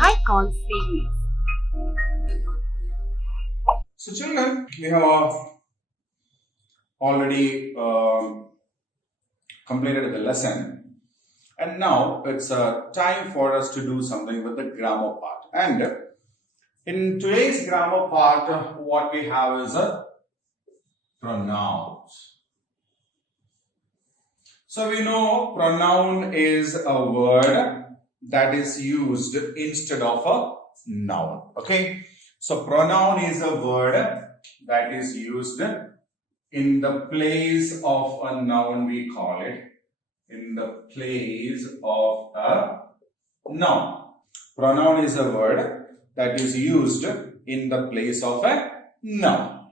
Hi Kosgi. So children, we have already completed the lesson, and now it's time for us to do something with the grammar part. And in today's grammar part, what we have is pronouns. So we know pronoun is a word that is used instead of a noun. Okay, so pronoun is a word that is used in the place of a noun. We call it in the place of a noun. Pronoun is a word that is used in the place of a noun.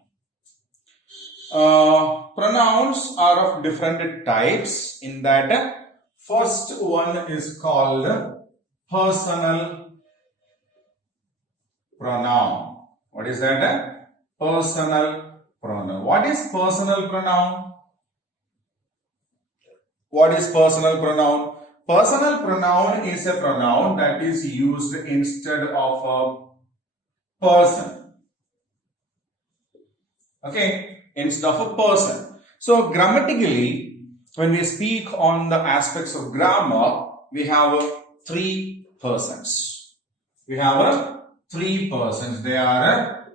Pronouns are of different types. In that, first one is called personal pronoun. What is that? Personal pronoun. What is personal pronoun? What is personal pronoun? Personal pronoun is a pronoun that is used instead of a person. Okay, instead of a person. So grammatically, when we speak on the aspects of grammar, we have three persons. We have three persons. They are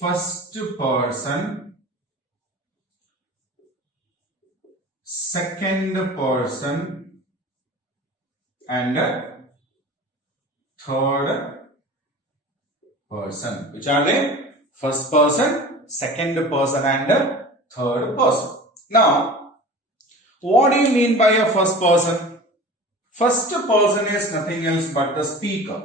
first person, second person, and third person. Which are they? First person, second person, and third person. Now, what do you mean by a first person? First person is nothing else but the speaker.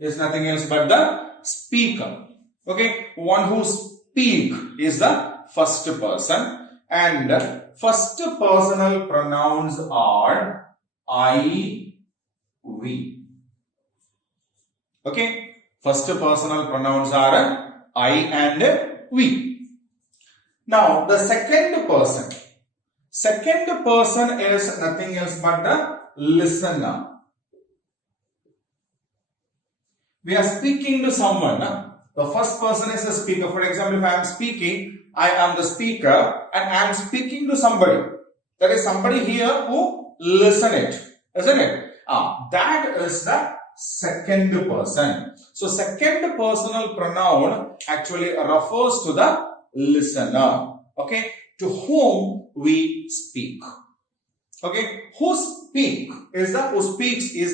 Is nothing else but the speaker. Okay, one who speaks is the first person, and first personal pronouns are I, we. Okay, first personal pronouns are I and we. Now, the second person. Second person is nothing else but the listener. We are speaking to someone. The first person is the speaker. For example, if I am speaking, I am the speaker and I am speaking to somebody. There is somebody here who listen it, isn't it? That is the second person. So, second personal pronoun actually refers to the listener. Okay, to whom we speak. Okay, who speaks is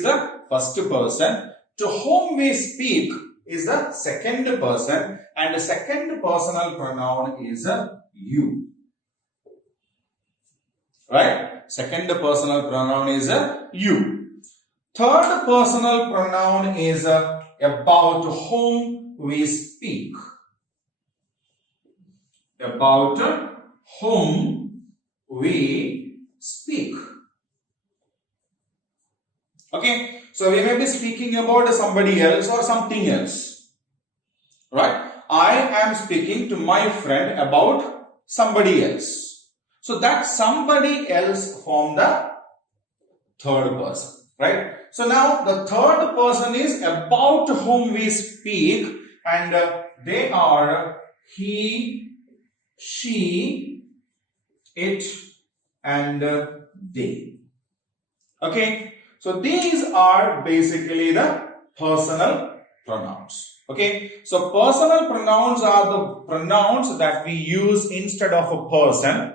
the first person. To whom we speak is the second person, and the second personal pronoun is you. Right? Second personal pronoun is you. Third personal pronoun is about whom we speak. About whom we speak. Okay, so we may be speaking about somebody else or something else. Right? I am speaking to my friend about somebody else. So that somebody else form the third person. Right? So now the third person is about whom we speak, and they are he, she, it, and they. Okay. So these are basically the personal pronouns. Okay. So personal pronouns are the pronouns that we use instead of a person.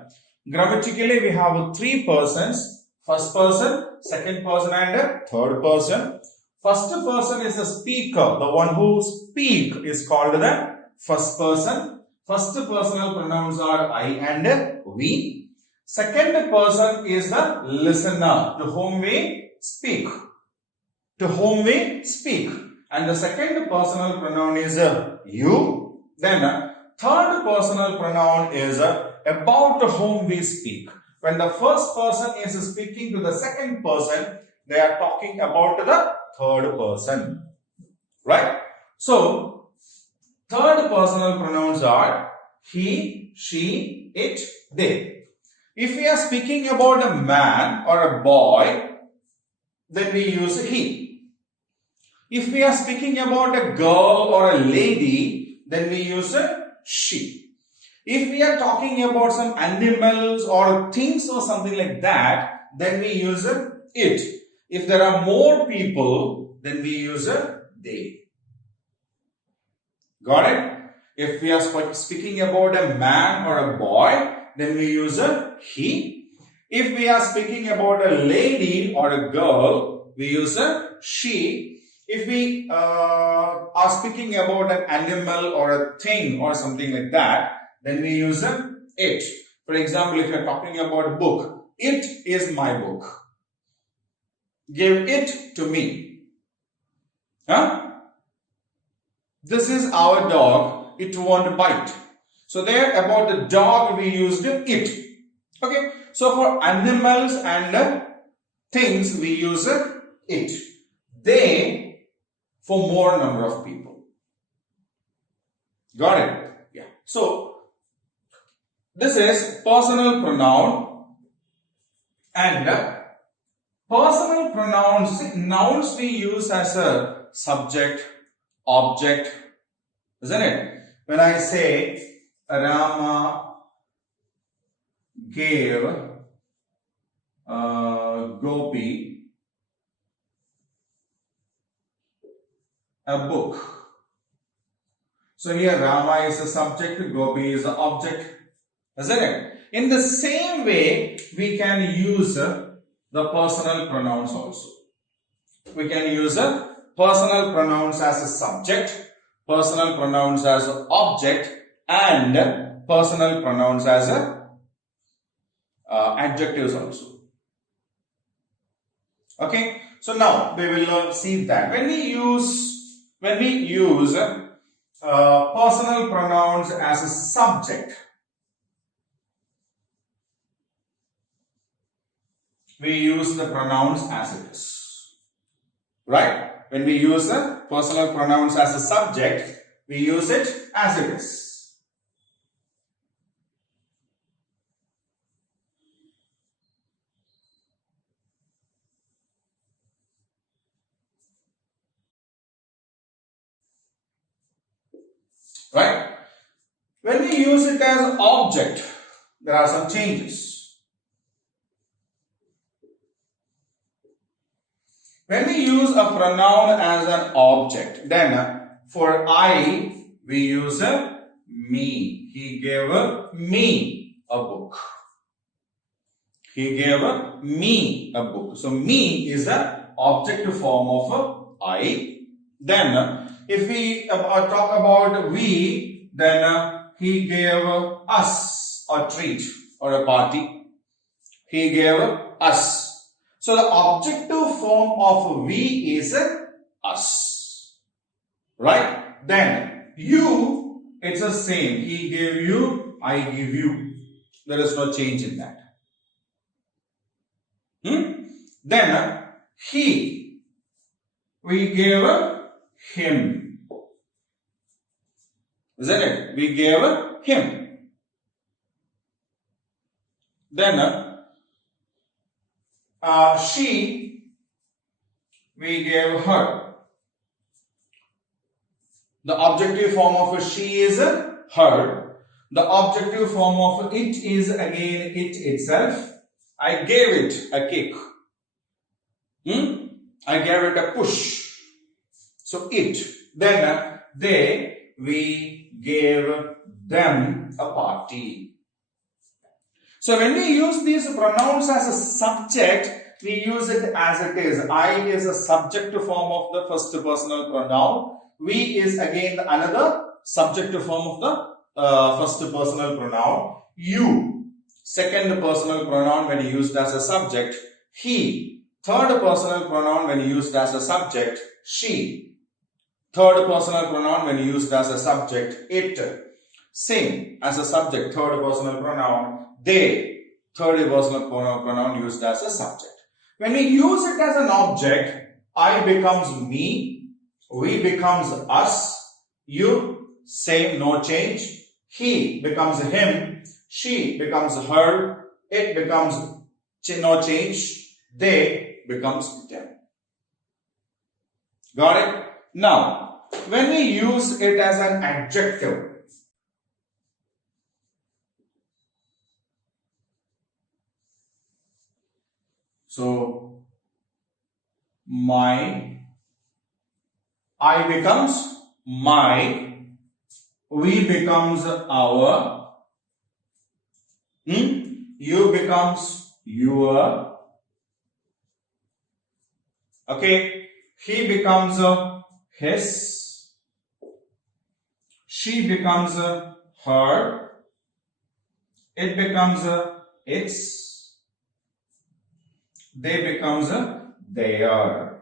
Grammatically, we have three persons. First person, second person, and third person. First person is the speaker. The one who speaks is called the first person. First personal pronouns are I and we. Second person is the listener, to whom we speak. To whom we speak. And the second personal pronoun is you. Then third personal pronoun is about whom we speak. When the first person is speaking to the second person, they are talking about the third person. Right? So, third personal pronouns are he, she, it, they. If we are speaking about a man or a boy, then we use he. If we are speaking about a girl or a lady, then we use a she. If we are talking about some animals or things or something like that, then we use a it. If there are more people, then we use a they. Got it? If we are speaking about a man or a boy, then we use a he. If we are speaking about a lady or a girl, we use a she. If we are speaking about an animal or a thing or something like that, then we use a it. For example, if you are talking about a book, it is my book. Give it to me. Huh? This is our dog. It won't bite. So there about the dog we used it. Okay. So for animals and things we use it. They for more number of people. Got it? Yeah. So this is personal pronoun and personal pronouns. Nouns we use as a subject, object, isn't it? When I say Rama gave Gopi a book. So here Rama is a subject, Gopi is the object, isn't it? In the same way, we can use the personal pronouns also. We can use personal pronouns as a subject, personal pronouns as an object, and personal pronouns as adjectives also. Okay, so now we will see that when we use personal pronouns as a subject, we use the pronouns as it is, right? When we use the personal pronouns as a subject, we use it as it is. Right? When we use it as an object, there are some changes. When we use a pronoun as an object, then for I, we use a me. He gave me a book. He gave me a book. So me is the object form of I. Then if we talk about we, then he gave us a treat or a party. He gave us. So the objective form of we is us. Right? Then you, it's the same. He gave you, I give you. There is no change in that. Then he, we gave him. Isn't it? We gave him. Then she, we gave her. The objective form of she is her. The objective form of it is again it itself. I gave it a kick. I gave it a push. So it. Then they, we gave them a party. So when we use these pronouns as a subject, we use it as it is. I is a subject form of the first personal pronoun. We is again another subject form of the first personal pronoun. You, second personal pronoun when used as a subject. He, third personal pronoun when used as a subject. She, third personal pronoun when used as a subject. It, same as a subject, third personal pronoun. They, third personal pronoun used as a subject. When we use it as an object, I becomes me, we becomes us, you, same, no change. He becomes him, she becomes her, it becomes no change, they becomes them. Got it? Now, when we use it as an adjective, so my, I becomes my, we becomes our, you becomes your, okay, he becomes his, she becomes her, it becomes its, they becomes their.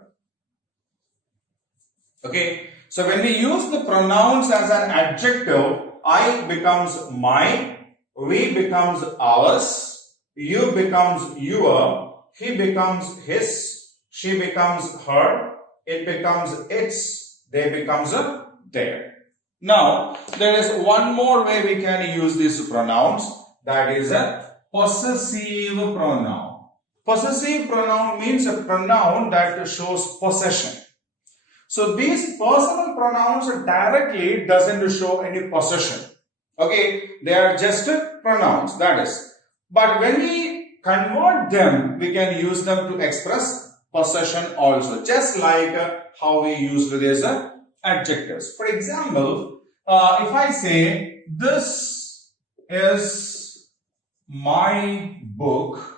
Okay, so when we use the pronouns as an adjective, I becomes my, we becomes ours, you becomes your, he becomes his, she becomes her, it becomes its, they becomes their. Now, there is one more way we can use these pronouns, that is a possessive pronoun. Possessive pronoun means a pronoun that shows possession. So these personal pronouns directly doesn't show any possession. Okay, they are just pronouns, that is. But when we convert them, we can use them to express possession also, just like how we used these adjectives. For example, if I say, this is my book,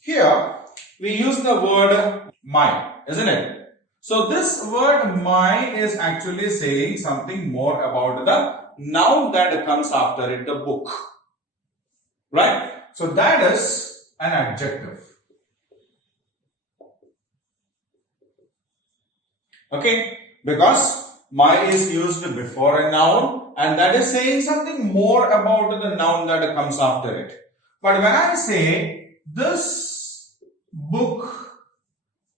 here we use the word my, isn't it? So this word my is actually saying something more about the noun that comes after it, the book. Right? So that is an adjective. Okay? Because my is used before a noun and that is saying something more about the noun that comes after it. But when I say, this book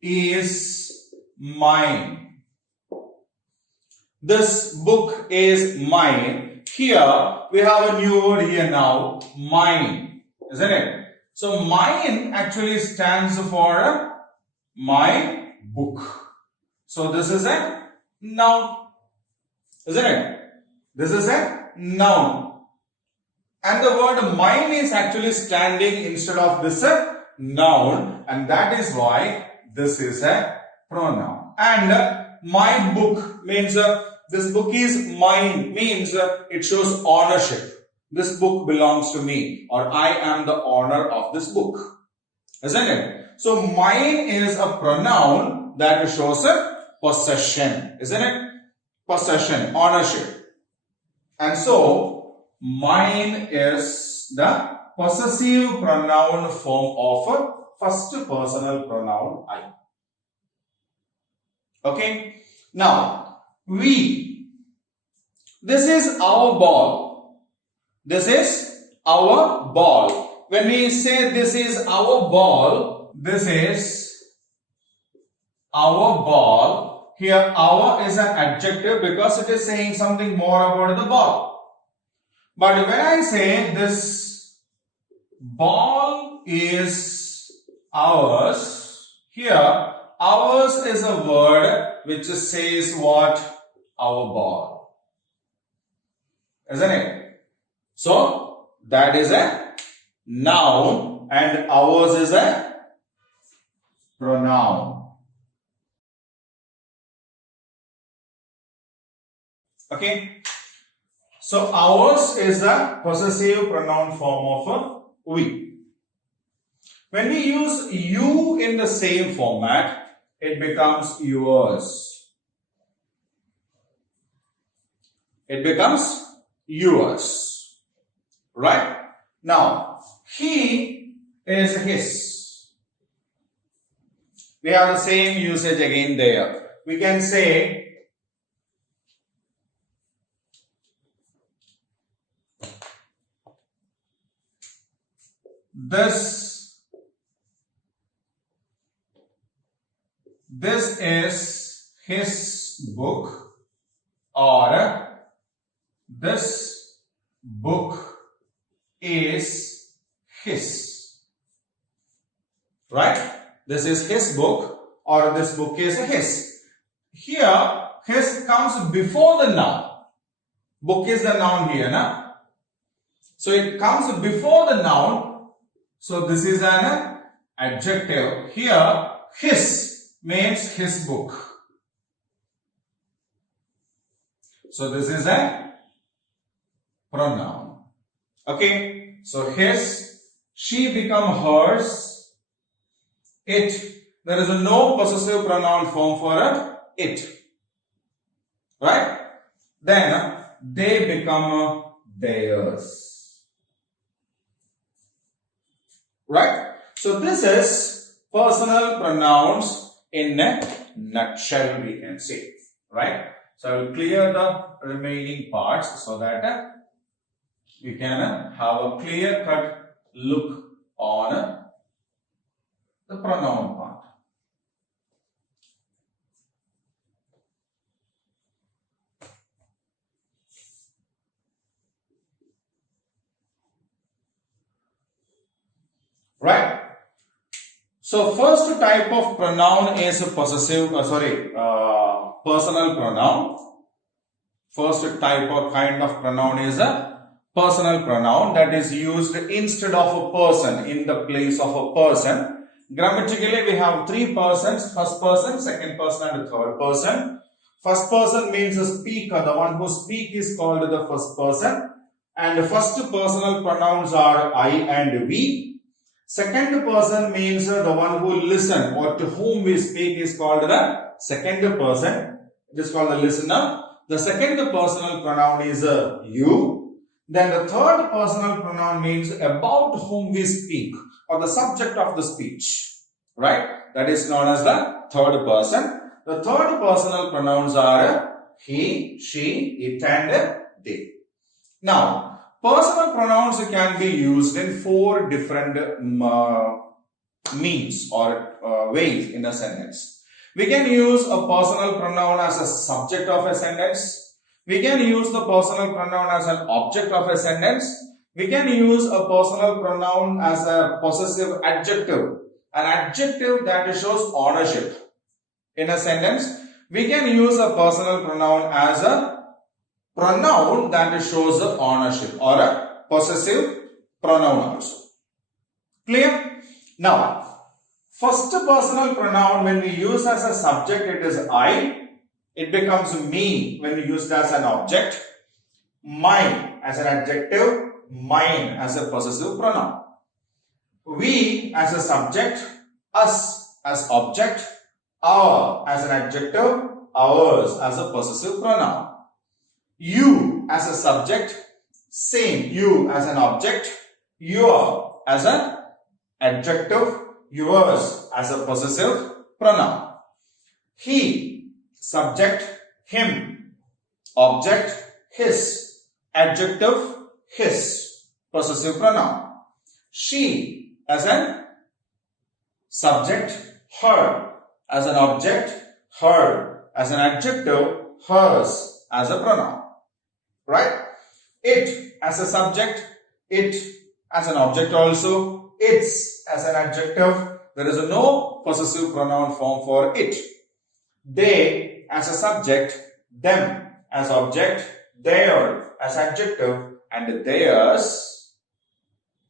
is mine, this book is mine, here we have a new word here now, mine, isn't it? So mine actually stands for my book. So this is a noun, isn't it? This is a noun. And the word mine is actually standing instead of this noun, and that is why this is a pronoun. And my book means this book is mine, means it shows ownership. This book belongs to me, or I am the owner of this book, isn't it? So mine is a pronoun that shows a possession, isn't it? Possession, ownership. And so mine is the possessive pronoun form of a first personal pronoun I. Okay. Now, we. This is our ball. This is our ball. When we say this is our ball, this is our ball. Here, our is an adjective because it is saying something more about the ball. But when I say this ball is ours, here, ours is a word which says what? Our ball. Isn't it? So, that is a noun and ours is a pronoun. Okay. So, ours is the possessive pronoun form of we. When we use you in the same format, it becomes yours. It becomes yours. Right? Now, he is his. We have the same usage again there. We can say this is his book, or this book is his. Right? This is his book, or this book is his. Here, his comes before the noun. Book is the noun here, na? So it comes before the noun. So this is an adjective. Here, his means his book. So this is a pronoun. Okay. So his, she become hers, it. There is no possessive pronoun form for it. Right? Then they become theirs. Right? So this is personal pronouns in a nutshell, we can say. Right? So I will clear the remaining parts so that we can have a clear cut look on the pronoun part. Right? So first type of pronoun is a possessive, personal pronoun. First type or kind of pronoun is a personal pronoun that is used instead of a person, in the place of a person. Grammatically, we have three persons: first person, second person, and third person. First person means a speaker. The one who speaks is called the first person. And the first personal pronouns are I and we. Second person means the one who listens or to whom we speak is called the second person. It is called the listener. The second personal pronoun is you. Then the third personal pronoun means about whom we speak or the subject of the speech. Right? That is known as the third person. The third personal pronouns are he, she, it and they. Now, personal pronouns can be used in four different means or ways in a sentence. We can use a personal pronoun as a subject of a sentence. We can use the personal pronoun as an object of a sentence. We can use a personal pronoun as a possessive adjective, an adjective that shows ownership in a sentence. We can use a personal pronoun as a pronoun that shows the ownership or a possessive pronoun also. Clear? Now, first personal pronoun when we use as a subject, it is I. It becomes me when we use it as an object. Mine as an adjective. Mine as a possessive pronoun. We as a subject. Us as object. Our as an adjective. Ours as a possessive pronoun. You as a subject, same, you as an object, your as an adjective, yours as a possessive pronoun. He, subject, him, object, his, adjective, his, possessive pronoun. She as an subject, her as an object, her as an adjective, hers as a pronoun. Right? It as a subject, it as an object also, its as an adjective. There is no possessive pronoun form for it. They as a subject, them as object, their as adjective, and theirs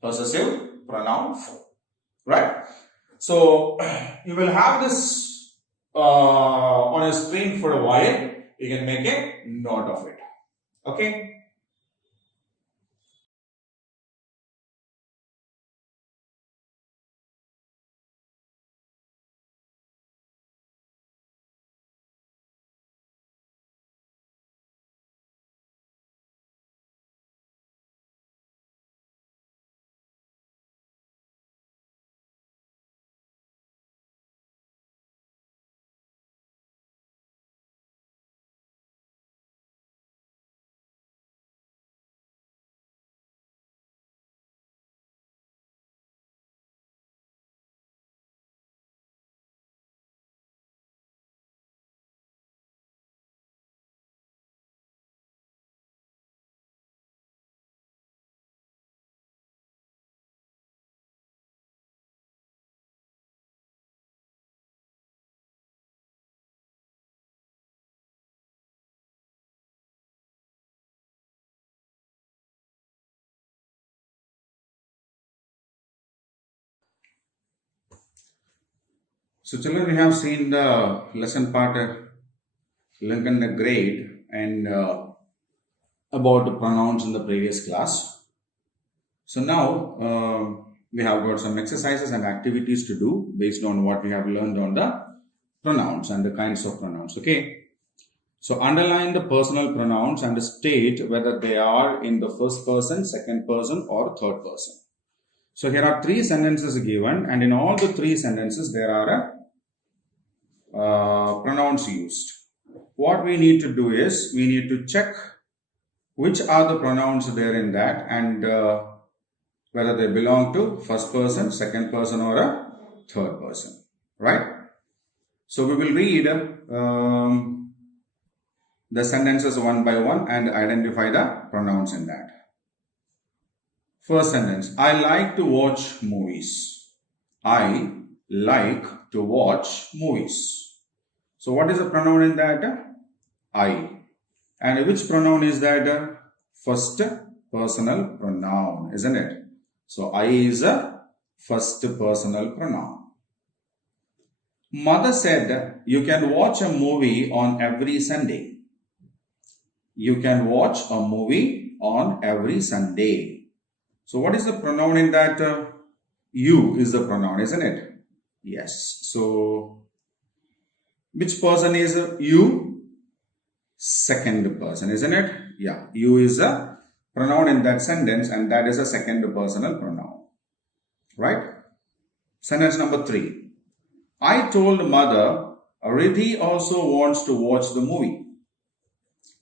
possessive pronoun form. Right? So you will have this on a screen for a while. You can make a note of it. Okay. So children, we have seen the lesson part link in the grade and about the pronouns in the previous class. So now we have got some exercises and activities to do based on what we have learned on the pronouns and the kinds of pronouns. Okay. So underline the personal pronouns and state whether they are in the first person, second person or third person. So here are 3 sentences given, and in all the 3 sentences there are pronouns used. What we need to do is we need to check which are the pronouns there in that and whether they belong to first person, second person or a third person, right? So we will read the sentences one by one and identify the pronouns in that. First sentence, I like to watch movies. I like to watch movies. So what is the pronoun in that? I. And which pronoun is that? First personal pronoun, isn't it? So I is a first personal pronoun. Mother said you can watch a movie on every Sunday. You can watch a movie on every Sunday. So what is the pronoun in that? You is the pronoun, isn't it? Yes. So which person is you? Second person, isn't it? Yeah. You is a pronoun in that sentence and that is a second personal pronoun. Right? Sentence number 3. I told mother, Riddhi also wants to watch the movie.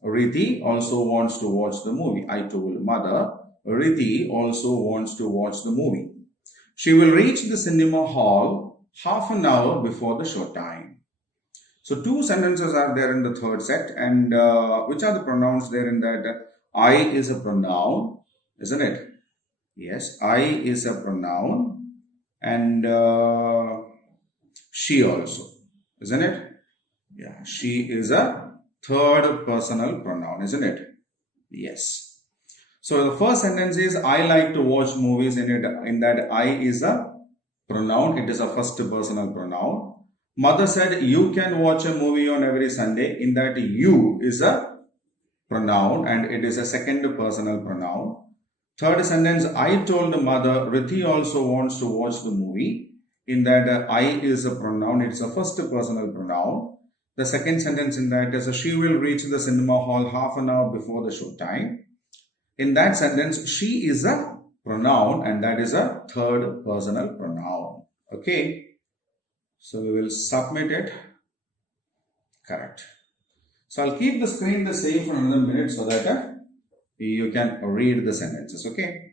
Riddhi also wants to watch the movie. I told mother, Riddhi also wants to watch the movie. She will reach the cinema hall half an hour before the show time. So 2 sentences are there in the third set, and which are the pronouns there in that? I is a pronoun, isn't it? Yes, I is a pronoun and she also, isn't it? Yeah, she is a third personal pronoun, isn't it? Yes. So the first sentence is I like to watch movies in that I is a pronoun. It is a first personal pronoun. Mother said you can watch a movie on every Sunday. In that you is a pronoun and it is a second personal pronoun. Third sentence, I told mother Riddhi also wants to watch the movie. In that I is a pronoun. It's a first personal pronoun. The second sentence in that is she will reach the cinema hall half an hour before the show time. In that sentence, she is a pronoun and that is a third personal pronoun. Okay. So we will submit it. Correct. So I'll keep the screen the same for another minute so that you can read the sentences. Okay.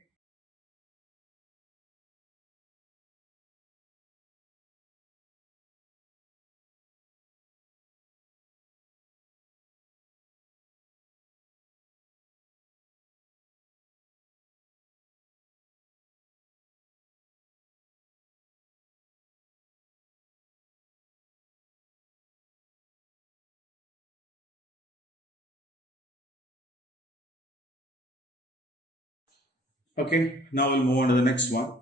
Okay, now we'll move on to the next one.